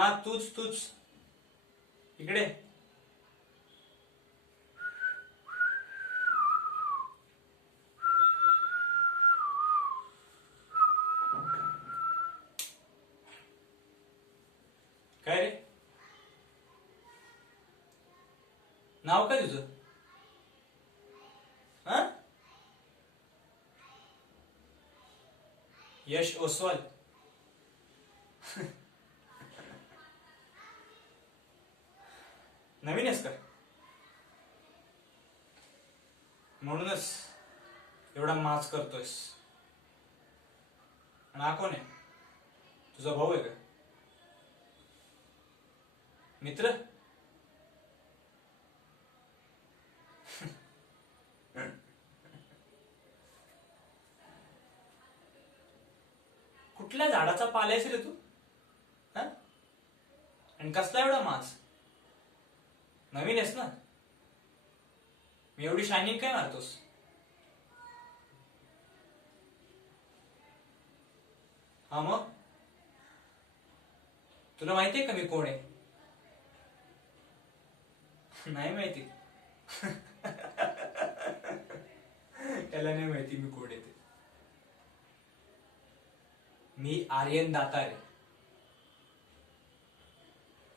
हा तूच तूच इकडे. काय रे, नाव काय तुझं? हा, यश ओसवाल. नवीन आहेस का? म्हणूनच एवढा माज करतोयस. आणि हा कोण आहे? तुझा भाऊ आहे का? मित्र? कुठल्या झाडाचा पाल्यास रे तू? हा, आणि कसला एवढा माज? नवीन आहेस ना, मी एवढी शायनिंग काय मारतोस? हा मग तुला माहितीये का मी कोण आहे? नाही माहिती. त्याला नाही माहिती मी कोण आहे ते. मी आर्यन दातारे,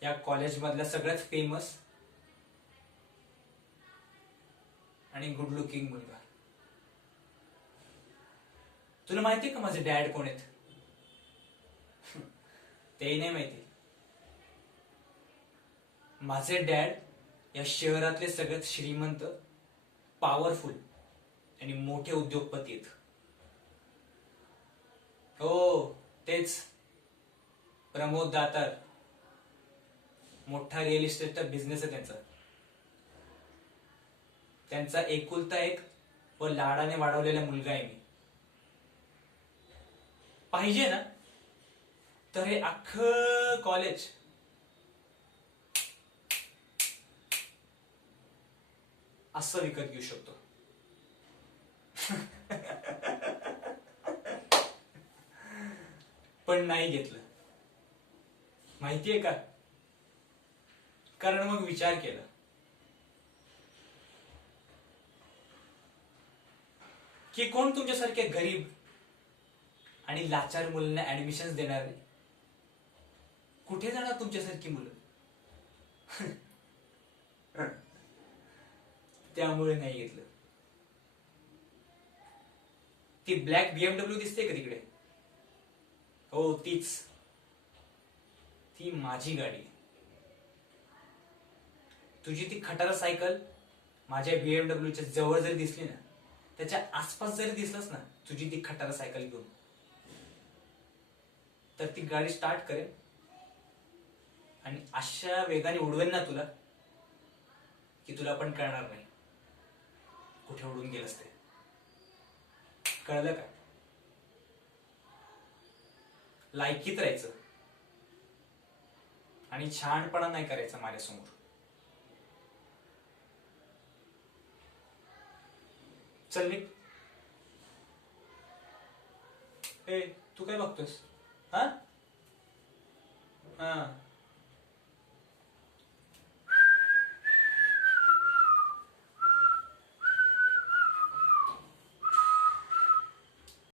या कॉलेज मधल्या सगळ्यात फेमस आणि गुड लुकिंग मुलगा. तुला माहितीये का माझे डॅड कोण आहेत? तेही नाही माहिती. माझे डॅड या शहरातले सगळ्यात श्रीमंत, पॉवरफुल आणि मोठे उद्योगपती आहेत. हो, तेच प्रमोद दातार. मोठा रिअल इस्टेटचा बिझनेस आहे त्यांचा. त्यांचा एकुलता एक व लाडाने वाढवलेला मुलगा आहे मी. पाहिजे ना तर हे अख्खं कॉलेज असं विकत घेऊ शकतो. पण नाही घेतलं. माहितीये का? कारण मग विचार केला की कोण तुमच्यासारखे गरीब आणि लाचार मुलांना ऍडमिशन देणार आहे? कुठे जाणार तुमच्यासारखी मुलं? त्यामुळे नाही घेतलं. ती ब्लॅक बीएमडब्ल्यू दिसते का तिकडे? हो तीच. ती माझी गाडी. तुझी ती खटारा सायकल माझ्या बीएमडब्ल्यूच्या जवळ जरी दिसली ना, त्याच्या आसपास जरी दिसलंस ना तुझी ती खटारा सायकल घेऊन, तर ती गाडी स्टार्ट करेल आणि अशा वेगाने उडवेल ना तुला की तुला पण कळणार नाही कुठे उडून गेलंस ते. कळलं का? लायकीत राहायचं आणि छानपणा नाही करायचा माझ्यासमोर. चल निघ. ए, तू काय बघतोस? हा,